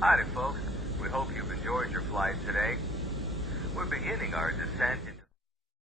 Howdy, folks. We hope you've enjoyed your flight today. We're beginning our descent